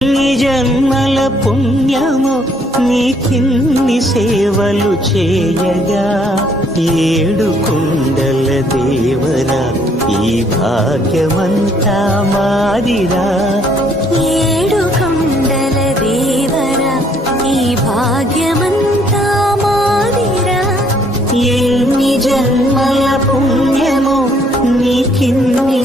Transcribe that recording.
నీ జన్మల పుణ్యము నీకిన్ని సేవలు చేయగా ఏడు కుండల దేవరా ఈ భాగ్యమంతా మాదిరా. ఏడు కొండల దేవరా ఈ భాగ్యమంతా మాదిరా. ఎన్ని జన్మల పుణ్యము నీకిన్ని